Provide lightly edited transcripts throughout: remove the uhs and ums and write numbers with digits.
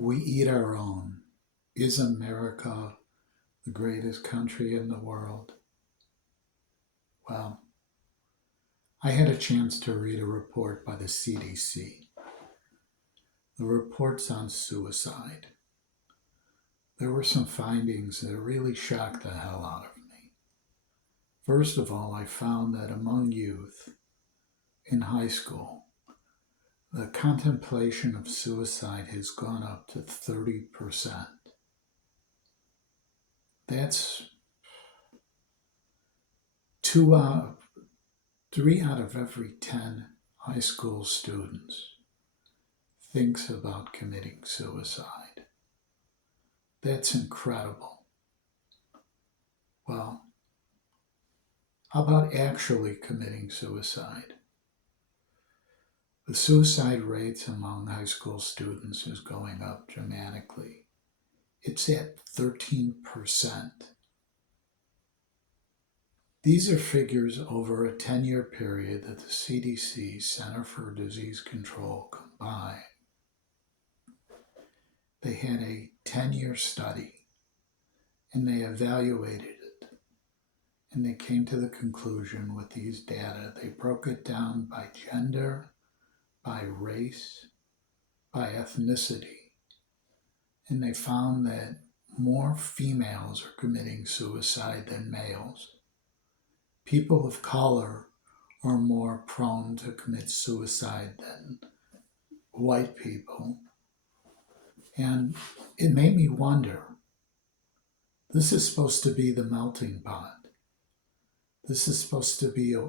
We eat our own. Is America the greatest country in the world? Well, I had a chance to read a report by the CDC. The report's on suicide. There were some findings that really shocked the hell out of me. First of all, I found that among youth in high school, the contemplation of suicide has gone up to 30%. That's two out, 3 out of every 10 high school students thinks about committing suicide. That's incredible. Well, how about actually committing suicide? The suicide rates among high school students is going up dramatically. It's at 13%. These are figures over a 10-year period that the CDC, Center for Disease Control, combined. They had a 10-year study and they evaluated it. And they came to the conclusion with these data. They broke it down by gender, by race, by ethnicity. And they found that more females are committing suicide than males. People of color are more prone to commit suicide than white people. And it made me wonder, this is supposed to be the melting pot. This is supposed to be a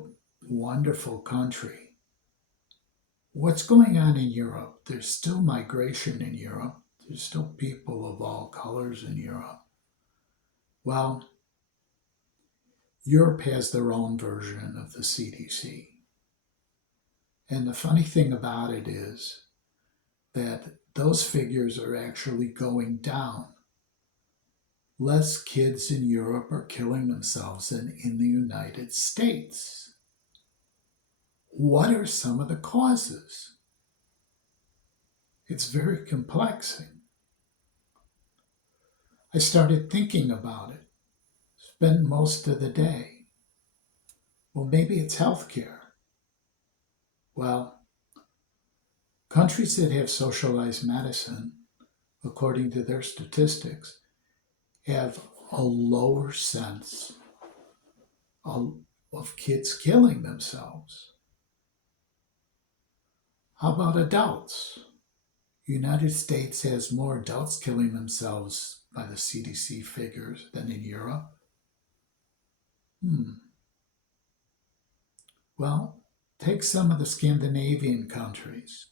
wonderful country. What's going on in Europe? There's still migration in Europe. There's still people of all colors in Europe. Well, Europe has their own version of the CDC. And the funny thing about it is that those figures are actually going down. Less kids in Europe are killing themselves than in the United States. What are some of the causes? It's very complexing. I started thinking about it, spent most of the day. Well, maybe it's healthcare. Well, countries that have socialized medicine, according to their statistics, have a lower sense of kids killing themselves. How about adults? The United States has more adults killing themselves by the CDC figures than in Europe. Well, take some of the Scandinavian countries.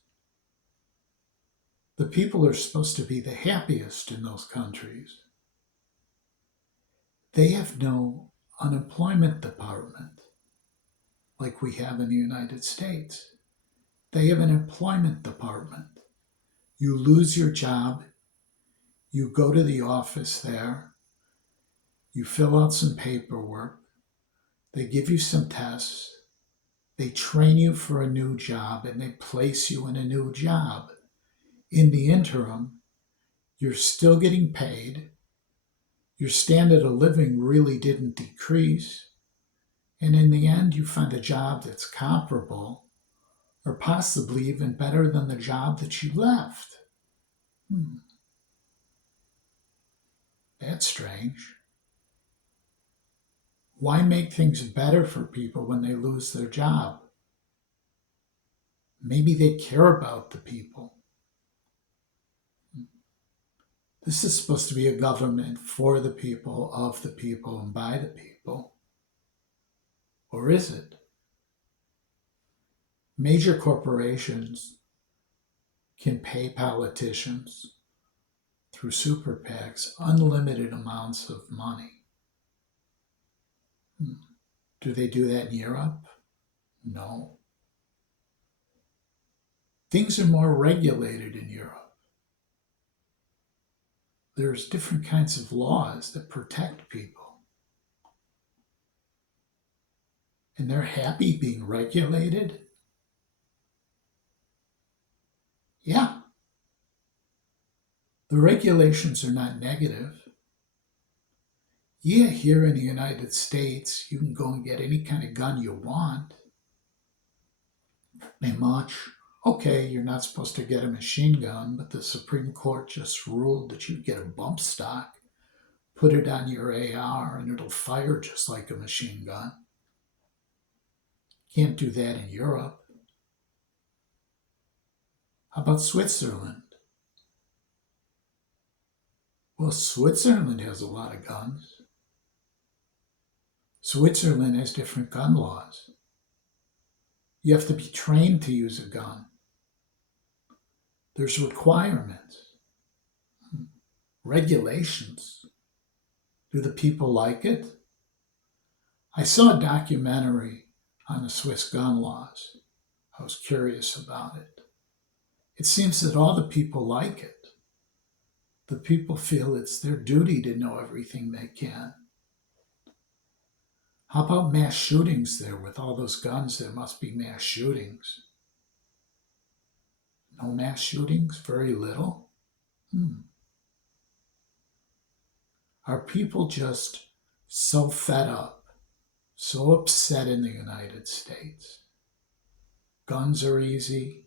The people are supposed to be the happiest in those countries. They have no unemployment department like we have in the United States. They have an employment department. You lose your job, you go to the office there, you fill out some paperwork, they give you some tests, they train you for a new job, and they place you in a new job. In the interim, you're still getting paid, your standard of living really didn't decrease, and in the end, you find a job that's comparable or possibly even better than the job that you left. That's strange. Why make things better for people when they lose their job? Maybe they care about the people. This is supposed to be a government for the people, of the people, and by the people. Or is it? Major corporations can pay politicians through super PACs unlimited amounts of money. Do they do that in Europe? No. Things are more regulated in Europe. There's different kinds of laws that protect people. And they're happy being regulated? Yeah. The regulations are not negative. Yeah, here in the United States, you can go and get any kind of gun you want. They much. Okay, you're not supposed to get a machine gun, but the Supreme Court just ruled that you get a bump stock, put it on your AR, and it'll fire just like a machine gun. Can't do that in Europe. How about Switzerland? Well, Switzerland has a lot of guns. Switzerland has different gun laws. You have to be trained to use a gun. There's requirements, regulations. Do the people like it? I saw a documentary on the Swiss gun laws. I was curious about it. It seems that all the people like it. The people feel it's their duty to know everything they can. How about mass shootings there? With all those guns, there must be mass shootings. No mass shootings? Very little? Are people just so fed up, so upset in the United States? Guns are easy.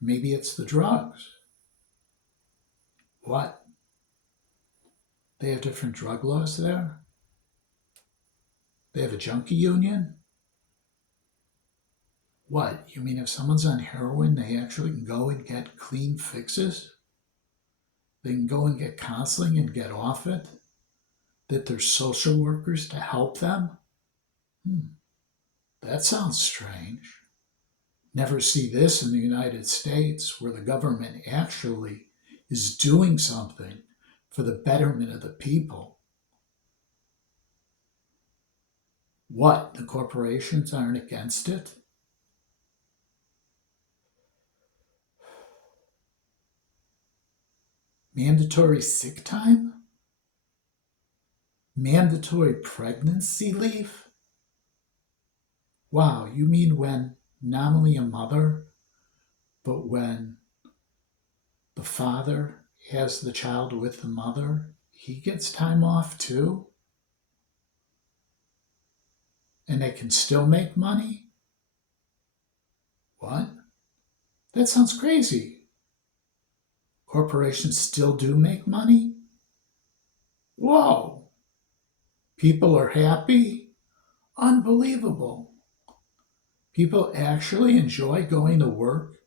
Maybe it's the drugs. What? They have different drug laws there? They have a junkie union? What? You mean if someone's on heroin, they actually can go and get clean fixes? They can go and get counseling and get off it? That there's social workers to help them? That sounds strange. Never see this in the United States, where the government actually is doing something for the betterment of the people. What? The corporations aren't against it? Mandatory sick time? Mandatory pregnancy leave? Wow, you mean when not only a mother, but when the father has the child with the mother, he gets time off too? And they can still make money? What? That sounds crazy. Corporations still do make money? Whoa! People are happy? Unbelievable. People actually enjoy going to work?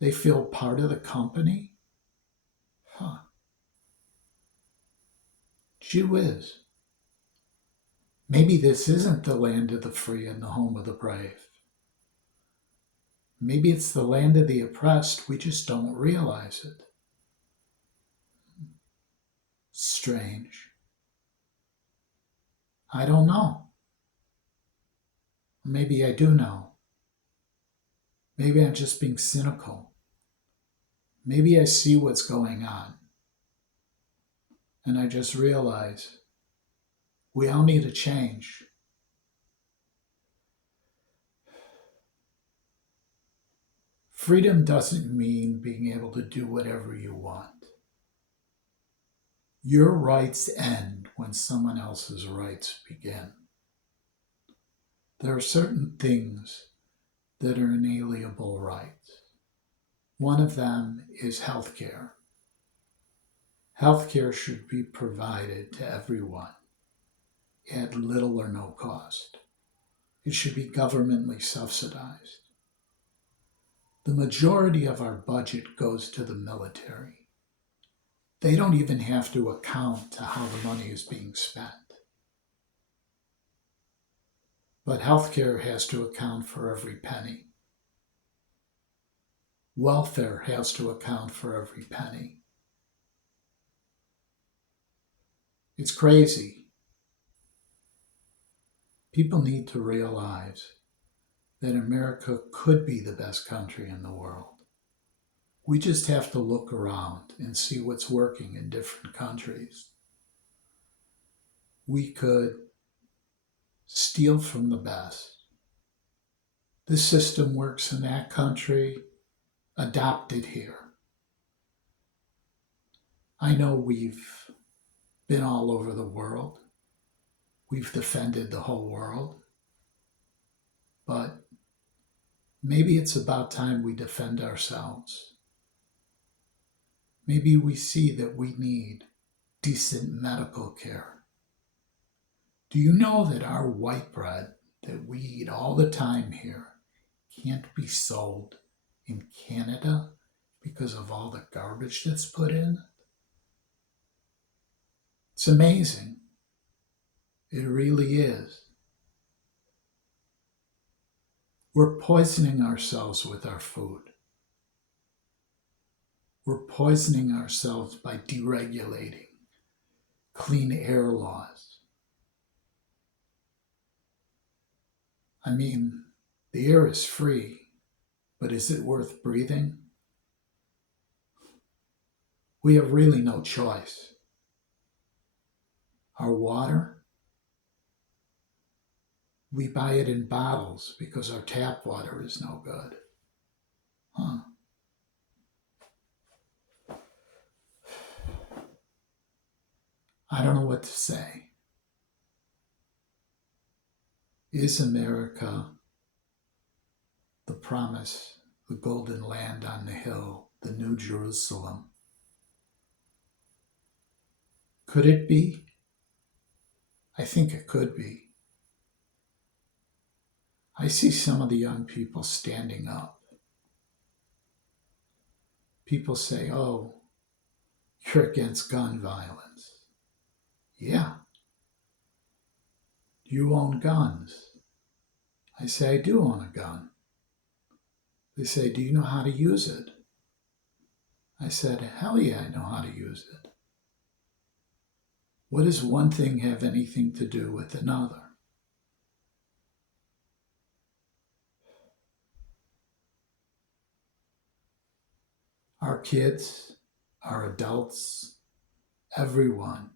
They feel part of the company? Huh. Gee whiz. Maybe this isn't the land of the free and the home of the brave. Maybe it's the land of the oppressed. We just don't realize it. Strange. I don't know. Maybe I do know. Maybe I'm just being cynical. Maybe I see what's going on. And I just realize we all need a change. Freedom doesn't mean being able to do whatever you want. Your rights end when someone else's rights begin. There are certain things that are inalienable rights. One of them is healthcare. Healthcare should be provided to everyone at little or no cost. It should be governmentally subsidized. The majority of our budget goes to the military. They don't even have to account to how the money is being spent. But healthcare has to account for every penny. Welfare has to account for every penny. It's crazy. People need to realize that America could be the best country in the world. We just have to look around and see what's working in different countries. We could steal from the best. This system works in that country, adopt it here. I know we've been all over the world. We've defended the whole world. But maybe it's about time we defend ourselves. Maybe we see that we need decent medical care. Do you know that our white bread that we eat all the time here can't be sold in Canada because of all the garbage that's put in? It's amazing. It really is. We're poisoning ourselves with our food. We're poisoning ourselves by deregulating clean air laws. I mean, the air is free, but is it worth breathing? We have really no choice. Our water, we buy it in bottles because our tap water is no good. Huh. I don't know what to say. Is America the promise, the golden land on the hill, the New Jerusalem? Could it be? I think it could be. I see some of the young people standing up. People say, oh, you're against gun violence. Yeah. Do you own guns? I say, I do own a gun. They say, do you know how to use it? I said, hell yeah, I know how to use it. What does one thing have anything to do with another? Our kids, our adults, everyone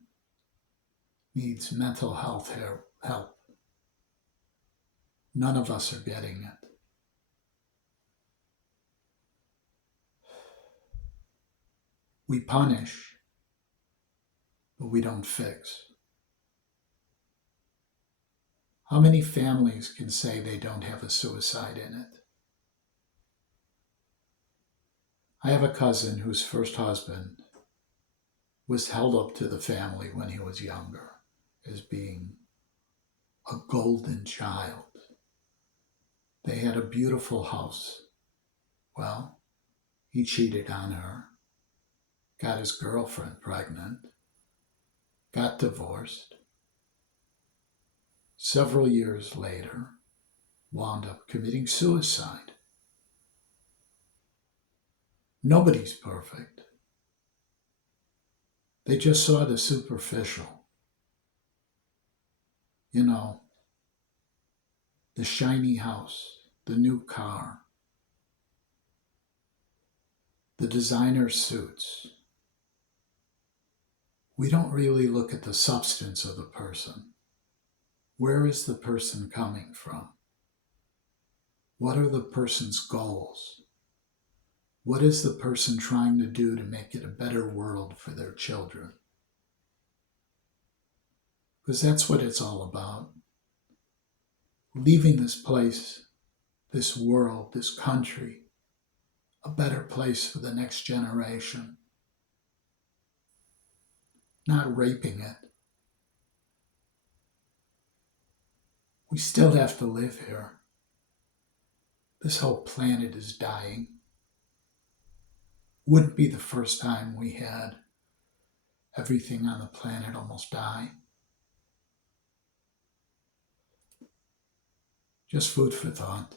needs mental health help. None of us are getting it. We punish, but we don't fix. How many families can say they don't have a suicide in it? I have a cousin whose first husband was held up to the family when he was younger as being a golden child. They had a beautiful house. Well, he cheated on her, got his girlfriend pregnant, got divorced. Several years later, wound up committing suicide. Nobody's perfect. They just saw the superficial. You know, the shiny house, the new car, the designer suits. We don't really look at the substance of the person. Where is the person coming from? What are the person's goals? What is the person trying to do to make it a better world for their children? Because that's what it's all about. Leaving this place, this world, this country, a better place for the next generation. Not raping it. We still have to live here. This whole planet is dying. Wouldn't be the first time we had everything on the planet almost die. Just food for thought.